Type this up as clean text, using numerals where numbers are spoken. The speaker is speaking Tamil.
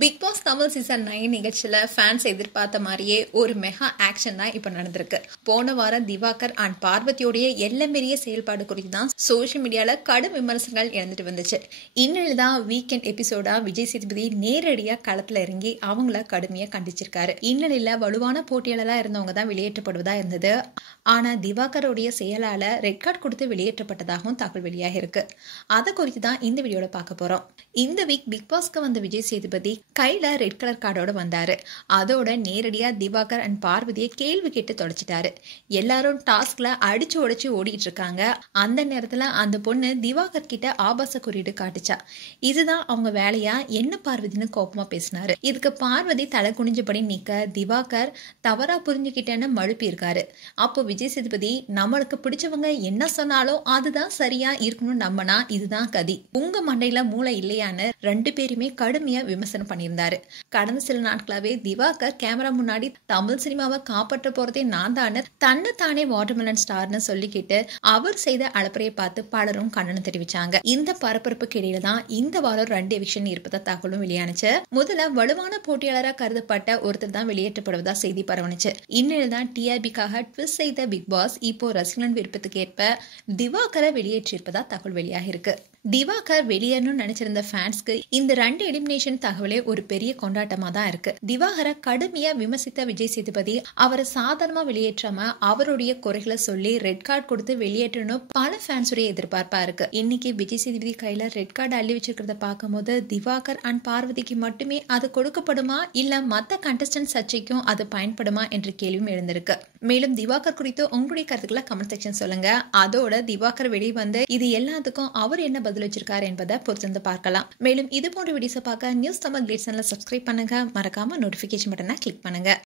பிக் பாஸ் தமிழ் சீசன் 9 நிகழ்ச்சியில ஃபேன்ஸ் எதிர்பார்த்த மாதிரியே ஒரு மெகா ஆக்ஷன் தான் இப்ப நடந்திருக்கு. போன வாரம் திவாகர் அண்ட் பார்வதியோடைய எல்லைமீறிய செயல்பாடு குறித்து தான் சோசியல் மீடியால கடும் விமர்சனங்கள் எழுந்துட்டு வந்துச்சு. இந்நிலையில தான் வீக்கெண்ட் எபிசோடா விஜய் சேதுபதி நேரடியா களத்துல இறங்கி அவங்கள கடுமையா கண்டிச்சிருக்காரு. இந்நிலையில வலுவான போட்டியாளரா இருந்தவங்க தான் வெளியேற்றப்படுவதா இருந்தது. ஆனா திவாகருடைய செயலால ரெட் கார்டு கொடுத்து வெளியேற்றப்பட்டதாகவும் தகவல் வெளியாக இருக்கு. அதை குறித்து தான் இந்த வீடியோல பார்க்க போறோம். இந்த வீக் பிக் பாஸ்க்கு வந்த விஜய் சேதுபதி கையில ரெட் கலர் கார்டோட வந்தாரு. அதோட நேரடியா திவாகர் அண்ட் பார்வதியை கேள்வி கேட்டு தொலைச்சிட்டாரு. எல்லாரும் டாஸ்க்ல அடிச்சு உடைச்சு ஓடிட்டு இருக்காங்க. அந்த நேரத்துல அந்த பொண்ணு திவாகர் கிட்ட ஆபாச குறியீடு காட்டுச்சா. இதுதான் அவங்க வேலையா என்ன பார்வதினு கோபமா பேசினாரு. இதுக்கு பார்வதி தலை குனிஞ்சபடி நிக்க திவாகர் தவறா புரிஞ்சுக்கிட்டேன்னு மழுப்பி இருக்காரு. அப்போ விஜய் சேதுபதி நம்மளுக்கு பிடிச்சவங்க என்ன சொன்னாலும் அதுதான் சரியா இருக்கணும்னு நம்பினா இதுதான் கதி, உங்க மண்டையில மூளை இல்லையான்னு ரெண்டு பேருமே கடுமையா விமர்சனம் பண்ணியிருந்தாரு. கடந்த சில நாட்களாவே திவாகர் கேமரா முன்னாடி தமிழ் சினிமாவை காப்பாற்ற போறதே நான் தான் தன்னைத்தானே வாட்டர்மெலன் ஸ்டார்னு சொல்லிக்கிட்டு அவர் செய்த அலப்பறையை பார்த்து பலரும் கண்டனம் தெரிவிச்சாங்க. இந்த பரபரப்புக்கு இடையில தான் இந்த வாரம் 2 எவிக்ஷன் இருப்பதா தகவலும் வெளியானுச்சு. முதல்ல வலுவான போட்டியாளராக கருதப்பட்ட ஒருத்தர் தான் வெளியேற்றப்படுவதா செய்தி பரவனுச்சு. இந்நிலையில் தான் டிஆர்பிக்காக ட்விஸ்ட் செய்த பிக் பாஸ் இப்போ ரசிகர்களின் விருப்பத்துக்கு ஏற்ப திவாகரை வெளியேற்றியிருப்பதா தகவல் வெளியாக இருக்கு. திவாகர் வெளியேறணும்னு நினைச்சிருந்த ஃபேன்ஸ்க்கு இந்த 2 எலிமினேஷன் தகவலே ஒரு பெரிய கொண்டாட்டமா தான் இருக்கு. திவாகரை கடுமையா விமர்சித்த விஜய் சேதுபதி அவரை சாதாரணமா வெளியேற்றாம அவருடைய குறைகளை சொல்லி ரெட் கார்டு கொடுத்து வெளியேற்றணும் பல ஃபேன்ஸுடைய எதிர்பார்ப்பா இருக்கு. இன்னைக்கு விஜய் சேதுபதி கையில ரெட் கார்டு அள்ளி வச்சிருக்கிறத பார்க்கும்போது திவாகர் அண்ட் பார்வதிக்கு மட்டுமே அது கொடுக்கப்படுமா இல்ல மத்த கண்டஸ்டன்ட் சர்ச்சைக்கும் அது பயன்படுமா என்ற கேள்வியும் எழுந்திருக்கு. மேலும் திவாகர் குறித்து உங்களுடைய கருத்துக்களை கமெண்ட் செக்ஷன் சொல்லுங்க. அதோட திவாகர் வெளியே வந்து இது எல்லாத்துக்கும் அவர் என்ன பதில் வச்சிருக்காரு என்பதை பொறுத்திருந்து பார்க்கலாம். மேலும் இது போன்ற வீடியோஸை பார்க்க நியூஸ் தமிழ் கிளிட்ஸ் சேனலை சப்ஸ்கிரைப் பண்ணுங்க. மறக்காம நோட்டிபிகேஷன் பட்டனை கிளிக் பண்ணுங்க.